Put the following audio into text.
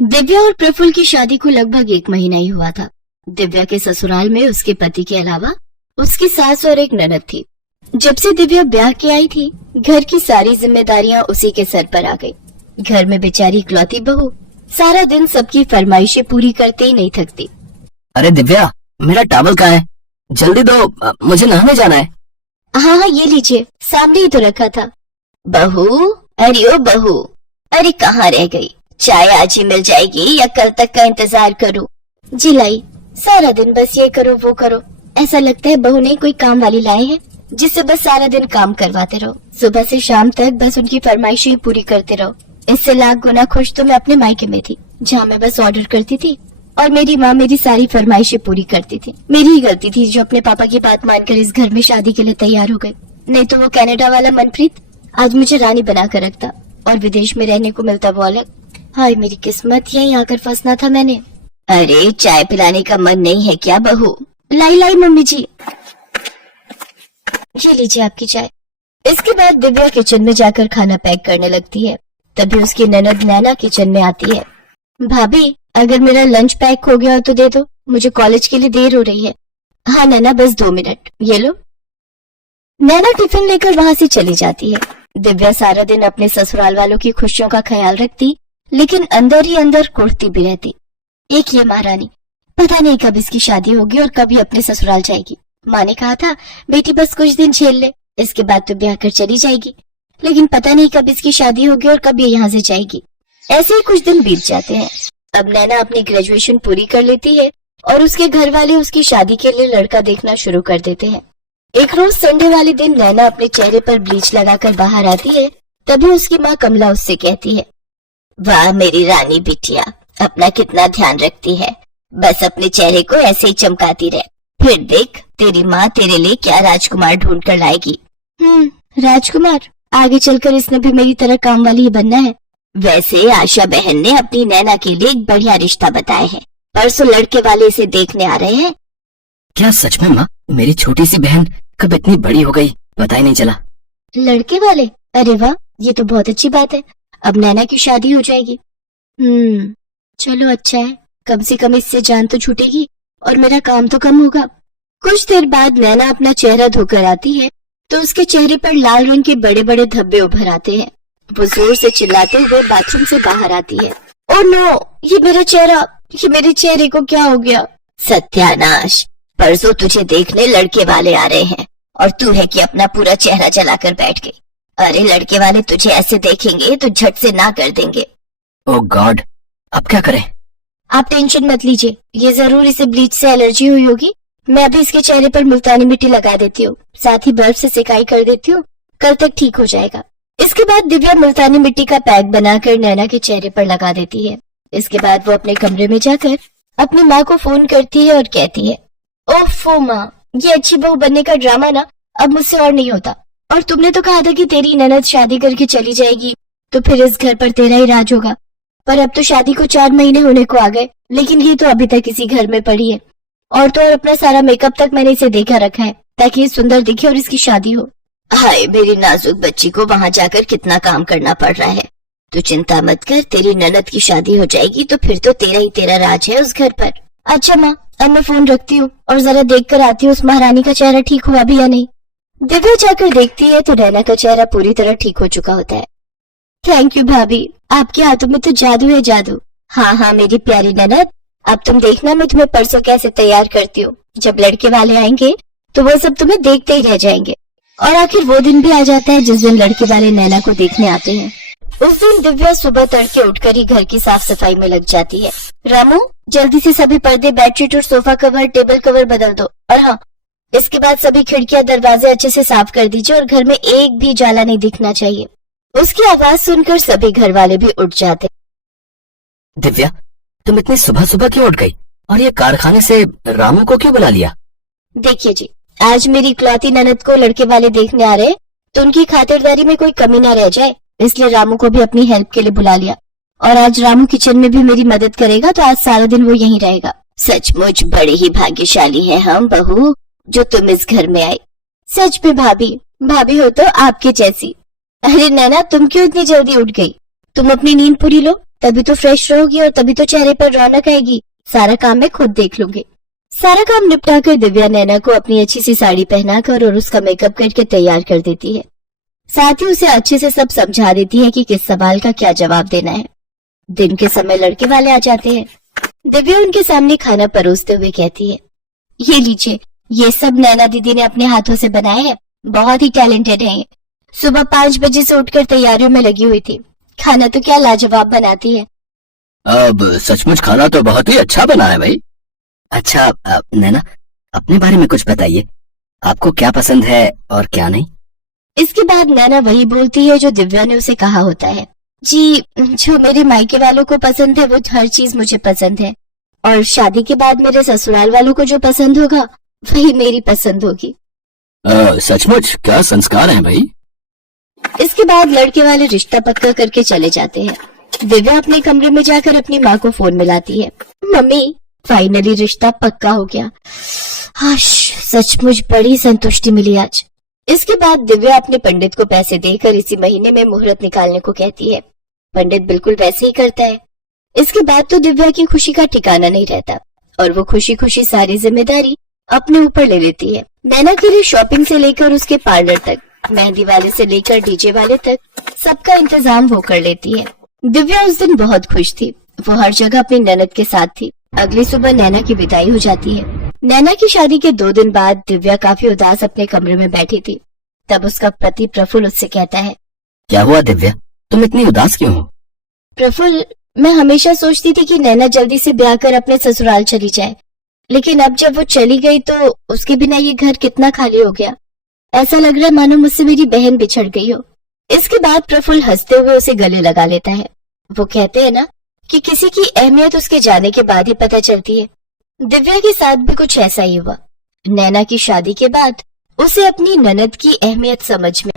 दिव्या और प्रफुल्ल की शादी को लगभग 1 महीना ही हुआ था। दिव्या के ससुराल में उसके पति के अलावा उसकी सास और एक ननद थी। जब से दिव्या ब्याह के आई थी, घर की सारी जिम्मेदारियां उसी के सर पर आ गई। घर में बेचारी इकलौती बहू सारा दिन सबकी फरमाइशें पूरी करते ही नहीं थकती। अरे दिव्या, मेरा टॉवल कहाँ है? जल्दी दो, मुझे नहाने जाना है। हाँ, ये लीजिए, सामने ही तो रखा था। बहू, अरे ओ बहू, अरे कहाँ रह गई? चाय आज ही मिल जाएगी या कल तक का इंतजार करूं? जी लाई, सारा दिन बस ये करो वो करो। ऐसा लगता है बहू ने कोई काम वाली लाए हैं जिससे बस सारा दिन काम करवाते रहो। सुबह से शाम तक बस उनकी फरमाइशें पूरी करते रहो। इससे लाख गुना खुश तो मैं अपने मायके में थी, जहाँ मैं बस ऑर्डर करती थी और मेरी माँ मेरी सारी फरमाइशें पूरी करती थी। मेरी ही गलती थी जो अपने पापा की बात मानकर इस घर में शादी के लिए तैयार हो गई। नहीं तो वो कनाडा वाला मनप्रीत आज मुझे रानी बना कर रखता और विदेश में रहने को मिलता वो अलग। हाय मेरी किस्मत, यहीं आकर फंसना था मैंने। अरे चाय पिलाने का मन नहीं है क्या बहू? लाई लाई मम्मी जी, ये लीजिए आपकी चाय। इसके बाद दिव्या किचन में जाकर खाना पैक करने लगती है। तभी उसकी ननद नैना किचन में आती है। भाभी, अगर मेरा लंच पैक हो गया हो तो दे दो, मुझे कॉलेज के लिए देर हो रही है। हाँ नैना, बस 2 मिनट, ये लो। नैना टिफिन लेकर वहाँ से चली जाती है। दिव्या सारा दिन अपने ससुराल वालों की खुशियों का ख्याल रखती, लेकिन अंदर ही अंदर कुढ़ती भी रहती। एक ये महारानी, पता नहीं कब इसकी शादी होगी और कब ये अपने ससुराल जाएगी। माँ ने कहा था बेटी बस कुछ दिन झेल ले, इसके बाद तो ब्याह कर चली जाएगी, लेकिन पता नहीं कब इसकी शादी होगी और कब ये यहाँ से जाएगी। ऐसे ही कुछ दिन बीत जाते हैं। अब नैना अपनी ग्रेजुएशन पूरी कर लेती है और उसके घर वाले उसकी शादी के लिए लड़का देखना शुरू कर देते हैं। एक रोज संडे वाले दिन नैना अपने चेहरे पर ब्लीच लगाकर बाहर आती है। तभी उसकी माँ कमला उससे कहती है, वाह मेरी रानी बिटिया, अपना कितना ध्यान रखती है। बस अपने चेहरे को ऐसे ही चमकाती रहे, फिर देख तेरी माँ तेरे लिए क्या राजकुमार ढूंढ कर लाएगी। राजकुमार? आगे चलकर इसने भी मेरी तरह काम वाली ही बनना है। वैसे आशा बहन ने अपनी नैना के लिए एक बढ़िया रिश्ता बताया है। परसों लड़के वाले इसे देखने आ रहे हैं। क्या सच में माँ? मेरी छोटी सी बहन कब इतनी बड़ी हो गई, पता ही नहीं चला। लड़के वाले? अरे वाह, ये तो बहुत अच्छी बात है। अब नैना की शादी हो जाएगी। चलो अच्छा है, कम से कम इससे जान तो छूटेगी और मेरा काम तो कम होगा। कुछ देर बाद नैना अपना चेहरा धोकर आती है तो उसके चेहरे पर लाल रंग के बड़े बड़े धब्बे उभर आते हैं। वो जोर से चिल्लाते हुए बाथरूम से बाहर आती है। ओह नो, ये मेरा चेहरा, ये मेरे चेहरे को क्या हो गया? सत्यानाश, परसों तुझे देखने लड़के वाले आ रहे हैं और तू है कि अपना पूरा चेहरा जलाकर बैठ गई। अरे लड़के वाले तुझे ऐसे देखेंगे तो झट से ना कर देंगे। ओह गॉड, अब क्या करें? आप टेंशन मत लीजिए, ये जरूर इसे ब्लीच से एलर्जी हुई होगी। मैं अभी इसके चेहरे पर मुल्तानी मिट्टी लगा देती हूँ, साथ ही बर्फ से सिकाई कर देती हूँ, कल तक ठीक हो जाएगा। इसके बाद दिव्या मुल्तानी मिट्टी का पैक बनाकर नैना के चेहरे पर लगा देती है। इसके बाद वो अपने कमरे में जाकर अपनी माँ को फोन करती है और कहती है, ओफो माँ, ये अच्छी बहू बनने का ड्रामा ना अब मुझसे और नहीं होता। और तुमने तो कहा था कि तेरी ननद शादी करके चली जाएगी तो फिर इस घर पर तेरा ही राज होगा, पर अब तो शादी को 4 महीने होने को आ गए, लेकिन ये तो अभी तक इसी घर में पड़ी है। और तो और अपना सारा मेकअप तक मैंने इसे देखा रखा है ताकि ये सुंदर दिखे और इसकी शादी हो। हाय मेरी नाजुक बच्ची को वहाँ जाकर कितना काम करना पड़ रहा है। तू चिंता मत कर, तेरी ननद की शादी हो जाएगी तो फिर तो तेरा ही तेरा राज है उस घर पर। अच्छा माँ, अब मैं फोन रखती हूँ और जरा देख कर आती हूँ उस महारानी का चेहरा ठीक हुआ भी या नहीं। दिव्या जाकर देखती है तो नैना का चेहरा पूरी तरह ठीक हो चुका होता है। थैंक यू भाभी, आपके हाथों में तो जादू है जादू। हाँ मेरी प्यारी ननद, अब तुम देखना मैं तुम्हें परसों कैसे तैयार करती हूँ। जब लड़के वाले आएंगे तो वो सब तुम्हें देखते ही रह जाएंगे। और आखिर वो दिन भी आ जाता है जिस दिन लड़के वाले नैना को देखने आते हैं। उस दिन दिव्या सुबह तड़के उठकर ही घर की साफ सफाई में लग जाती है। रामू, जल्दी से सभी पर्दे, बेडशीट और सोफा कवर, टेबल कवर बदल दो। और हाँ, इसके बाद सभी खिड़कियां दरवाजे अच्छे से साफ कर दीजिए और घर में एक भी जाला नहीं दिखना चाहिए। उसकी आवाज सुनकर सभी घर वाले भी उठ जाते। दिव्या, तुम इतनी सुबह सुबह क्यों उठ गई और ये कारखाने से रामू को क्यों बुला लिया? देखिए जी, आज मेरी इकलौती ननद को लड़के वाले देखने आ रहे, तो उनकी खातिरदारी में कोई कमी ना रह जाए, इसलिए रामू को भी अपनी हेल्प के लिए बुला लिया। और आज रामू किचन में भी मेरी मदद करेगा तो आज सारा दिन वो यहीं रहेगा। सचमुच बड़े ही भाग्यशाली हैं हम बहू, जो तुम इस घर में आई। सच में भाभी, भाभी हो तो आपके जैसी। अरे नैना, तुम क्यों इतनी जल्दी उठ गई? तुम अपनी नींद पूरी लो, तभी तो फ्रेश रहोगी और तभी तो चेहरे पर रौनक आएगी। सारा काम मैं खुद देख लूंगी। सारा काम निपटा कर दिव्या नैना को अपनी अच्छी सी साड़ी पहनाकर और उसका मेकअप करके तैयार कर देती है। साथ ही उसे अच्छे से सब समझा देती है कि किस सवाल का क्या जवाब देना है। दिन के समय लड़के वाले आ जाते हैं। दिव्या उनके सामने खाना परोसते हुए कहती है, ये लीजिए, ये सब नैना दीदी ने अपने हाथों से बनाए हैं। बहुत ही टैलेंटेड है ये। सुबह 5 बजे से उठकर तैयारियों में लगी हुई थी। खाना तो क्या लाजवाब बनाती है। अब सचमुच खाना तो बहुत ही अच्छा बना है भाई। अच्छा नैना, अपने बारे में कुछ बताइए, आपको क्या पसंद है और क्या नहीं? इसके बाद नैना वही बोलती है जो दिव्या ने उसे कहा होता है। जी, जो मेरे मायके वालों को पसंद है वो हर चीज मुझे पसंद है, और शादी के बाद मेरे ससुराल वालों को जो पसंद होगा वही मेरी पसंद होगी। सचमुच क्या संस्कार हैं भाई। इसके बाद लड़के वाले रिश्ता पक्का करके चले जाते हैं। दिव्या अपने कमरे में जाकर अपनी माँ को फोन मिलाती है। मम्मी, फाइनली रिश्ता पक्का हो गया। हाश, सचमुच बड़ी संतुष्टि मिली आज। इसके बाद दिव्या अपने पंडित को पैसे देकर इसी महीने में मुहूर्त निकालने को कहती है। पंडित बिल्कुल वैसे ही करता है। इसके बाद तो दिव्या की खुशी का ठिकाना नहीं रहता और वो खुशी खुशी सारी जिम्मेदारी अपने ऊपर ले लेती है। नैना के लिए शॉपिंग से लेकर उसके पार्लर तक, मेहंदी वाले से लेकर डीजे वाले तक सबका इंतजाम वो कर लेती है। दिव्या उस दिन बहुत खुश थी। वो हर जगह अपनी ननद के साथ थी। अगली सुबह नैना की विदाई हो जाती है। नैना की शादी के 2 दिन बाद दिव्या काफी उदास अपने कमरे में बैठी थी। तब उसका पति प्रफुल्ल उससे कहता है, क्या हुआ दिव्या, तुम इतनी उदास क्यों हो? प्रफुल्ल, मैं हमेशा सोचती थी कि नैना जल्दी से ब्याह कर अपने ससुराल चली जाए, लेकिन अब जब वो चली गई तो उसके बिना ये घर कितना खाली हो गया। ऐसा लग रहा है मानो मुझसे मेरी बहन बिछड़ गई हो। इसके बाद प्रफुल्ल हंसते हुए उसे गले लगा लेता है। वो कहते हैं ना कि किसी की अहमियत उसके जाने के बाद ही पता चलती है। दिव्या के साथ भी कुछ ऐसा ही हुआ। नैना की शादी के बाद उसे अपनी ननद की अहमियत समझ में